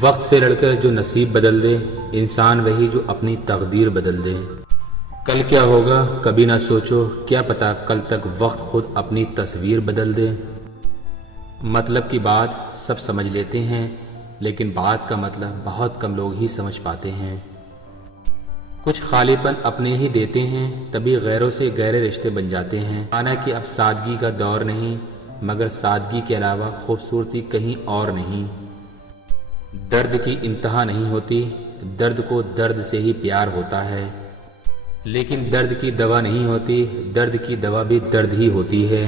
وقت سے لڑ کر جو نصیب بدل دے، انسان وہی جو اپنی تقدیر بدل دے۔ کل کیا ہوگا کبھی نہ سوچو، کیا پتا کل تک وقت خود اپنی تصویر بدل دے۔ مطلب کی بات سب سمجھ لیتے ہیں، لیکن بات کا مطلب بہت کم لوگ ہی سمجھ پاتے ہیں۔ کچھ خالی پن اپنے ہی دیتے ہیں، تبھی غیروں سے گہرے رشتے بن جاتے ہیں۔ مانا کہ اب سادگی کا دور نہیں، مگر سادگی کے علاوہ خوبصورتی کہیں اور نہیں۔ درد کی انتہا نہیں ہوتی، درد کو درد سے ہی پیار ہوتا ہے، لیکن درد کی دوا نہیں ہوتی، درد کی دوا بھی درد ہی ہوتی ہے۔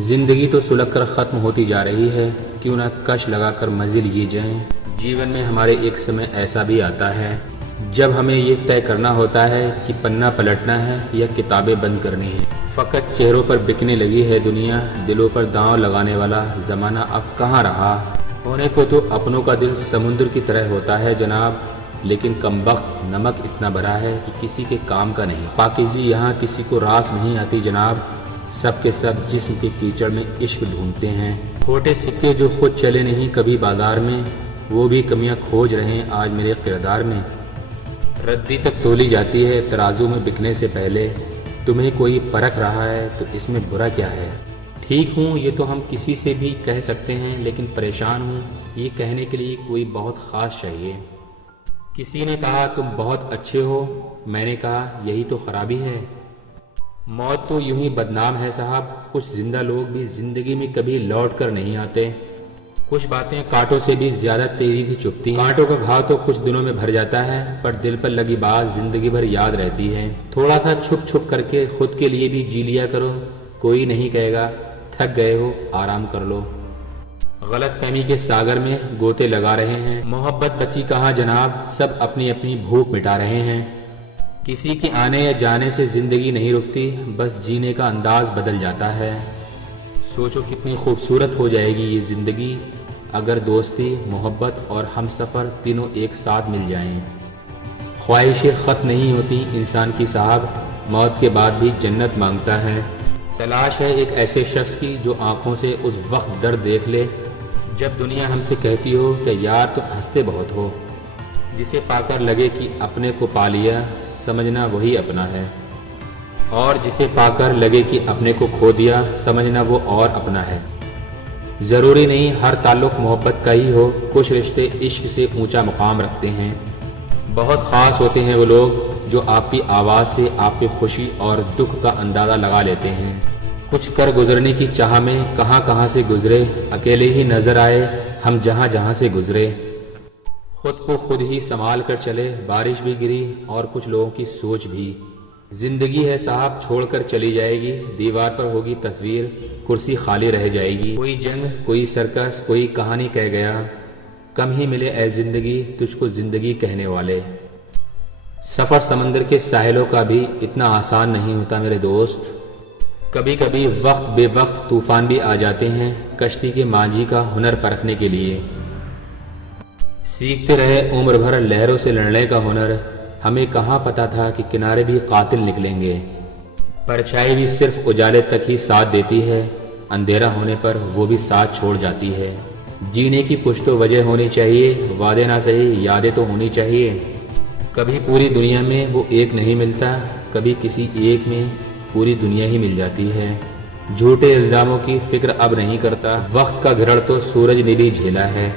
زندگی تو سلگ کر ختم ہوتی جا رہی ہے، کیوں نہ کش لگا کر مزے لیے جائیں۔ جیون میں ہمارے ایک سمے ایسا بھی آتا ہے جب ہمیں یہ طے کرنا ہوتا ہے کہ پنا پلٹنا ہے یا کتابیں بند کرنی ہیں۔ فقط چہروں پر بکنے لگی ہے دنیا، دلوں پر داؤں لگانے والا زمانہ اب کہاں رہا۔ ہونے کو تو اپنوں کا دل سمندر کی طرح ہوتا ہے جناب، لیکن کمبخت نمک اتنا بھرا ہے کہ کسی کے کام کا نہیں۔ پاکیزی یہاں کسی کو راس نہیں آتی جناب، سب کے سب جسم کے کیچڑ میں عشق ڈھونڈتے ہیں۔ کھوٹے سکے جو خود چلے نہیں کبھی بازار میں، وہ بھی کمیاں کھوج رہے ہیں آج میرے کردار میں۔ ردی تک تولی جاتی ہے ترازو میں بکنے سے پہلے، تمہیں کوئی پرکھ رہا ہے تو اس میں برا کیا ہے۔ ٹھیک ہوں یہ تو ہم کسی سے بھی کہہ سکتے ہیں، لیکن پریشان ہوں یہ کہنے کے لیے کوئی بہت خاص چاہیے۔ کسی نے کہا تم بہت اچھے ہو، میں نے کہا یہی تو خرابی ہے۔ موت تو یوں ہی بدنام ہے صاحب، کچھ زندہ لوگ بھی زندگی میں کبھی لوٹ کر نہیں آتے۔ کچھ باتیں کانٹوں سے بھی زیادہ تیزی سے چبھتی ہیں۔ کانٹوں کا گھاؤ تو کچھ دنوں میں بھر جاتا ہے، پر دل پر لگی بات زندگی بھر یاد رہتی ہے۔ تھوڑا سا چھپ چھپ کر کے خود کے لیے بھی جی لیا کرو، کوئی نہیں کہے گا تھک گئے ہو آرام کر لو۔ غلط فہمی کے ساگر میں گوتے لگا رہے ہیں، محبت بچی کہاں جناب، سب اپنی اپنی بھوک مٹا رہے ہیں۔ کسی کے آنے یا جانے سے زندگی نہیں رکتی، بس جینے کا انداز بدل جاتا ہے۔ سوچو کتنی خوبصورت ہو جائے گی یہ زندگی اگر دوستی، محبت اور ہم سفر تینوں ایک ساتھ مل جائیں۔ خواہشیں ختم نہیں ہوتی انسان کی صاحب، موت کے بعد بھی جنت مانگتا ہے۔ تلاش ہے ایک ایسے شخص کی جو آنکھوں سے اس وقت درد دیکھ لے جب دنیا ہم سے کہتی ہو کہ یار تم ہنستے بہت ہو۔ جسے پا کر لگے کہ اپنے کو پا لیا، سمجھنا وہی اپنا ہے، اور جسے پا کر لگے کہ اپنے کو کھو دیا، سمجھنا وہ اور اپنا ہے۔ ضروری نہیں ہر تعلق محبت کا ہی ہو، کچھ رشتے عشق سے اونچا مقام رکھتے ہیں۔ بہت خاص ہوتے ہیں وہ لوگ جو آپ کی آواز سے آپ کی خوشی اور دکھ کا اندازہ لگا لیتے ہیں۔ کچھ کر گزرنے کی چاہ میں کہاں کہاں سے گزرے، اکیلے ہی نظر آئے ہم جہاں جہاں سے گزرے۔ خود کو خود ہی سنبھال کر چلے، بارش بھی گری اور کچھ لوگوں کی سوچ بھی۔ زندگی ہے صاحب چھوڑ کر چلی جائے گی، دیوار پر ہوگی تصویر، کرسی خالی رہ جائے گی۔ کوئی جنگ، کوئی سرکس، کوئی کہانی کہہ گیا، کم ہی ملے اے زندگی تجھ کو زندگی کہنے والے۔ سفر سمندر کے ساحلوں کا بھی اتنا آسان نہیں ہوتا میرے دوست، کبھی کبھی وقت بے وقت طوفان بھی آ جاتے ہیں کشتی کے مانجھی کا ہنر پرکھنے کے لیے۔ سیکھتے رہے عمر بھر لہروں سے لڑنے کا ہنر، ہمیں کہاں پتا تھا کہ کنارے بھی قاتل نکلیں گے۔ پرچھائی بھی صرف اجالے تک ہی ساتھ دیتی ہے، اندھیرا ہونے پر وہ بھی ساتھ چھوڑ جاتی ہے۔ جینے کی کچھ تو وجہ ہونی چاہیے، وعدے نہ صحیح یادیں تو ہونی چاہیے۔ کبھی پوری دنیا میں وہ ایک نہیں ملتا، کبھی کسی ایک میں پوری دنیا ہی مل جاتی ہے۔ جھوٹے الزاموں کی فکر اب نہیں کرتا، وقت کا گھرڑ تو سورج نے بھی جھیلا ہے۔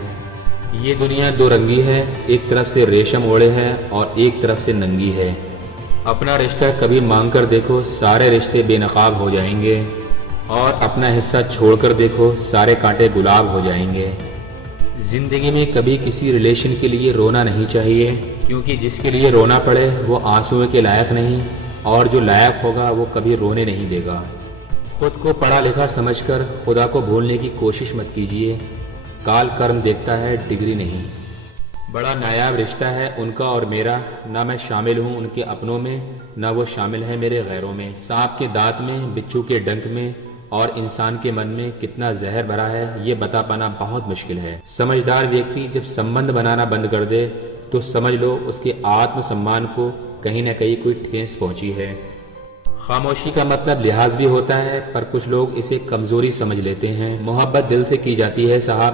یہ دنیا دو رنگی ہے، ایک طرف سے ریشم اوڑے ہے اور ایک طرف سے ننگی ہے۔ اپنا رشتہ کبھی مانگ کر دیکھو، سارے رشتے بے نقاب ہو جائیں گے، اور اپنا حصہ چھوڑ کر دیکھو، سارے کانٹے گلاب ہو جائیں گے۔ زندگی میں کبھی کسی ریلیشن کے لیے رونا نہیں چاہیے، کیونکہ جس کے لیے رونا پڑے وہ آنسوؤں کے لائق نہیں، اور جو لائق ہوگا وہ کبھی رونے نہیں دے گا۔ خود کو پڑھا لکھا سمجھ کر خدا کو بھولنے کی کوشش مت کیجیے، کال کرم دیکھتا ہے ڈگری نہیں۔ بڑا نایاب رشتہ ہے ان کا اور میرا، نہ میں شامل ہوں ان کے اپنوں میں، نہ وہ شامل ہے میرے غیروں میں۔ سانپ کے دانت میں، بچھو کے ڈنک میں اور انسان کے من میں کتنا زہر بھرا ہے یہ بتا پانا بہت مشکل ہے۔ سمجھدار ویکتی جب سمبند بنانا بند کر دے تو سمجھ لو اس کے آتم سمان کو کہیں نہ کہیں کوئی ٹھیس پہنچی ہے۔ خاموشی کا مطلب لحاظ بھی ہوتا ہے، پر کچھ لوگ اسے کمزوری سمجھ لیتے ہیں۔ محبت دل سے کی جاتی ہے صاحب،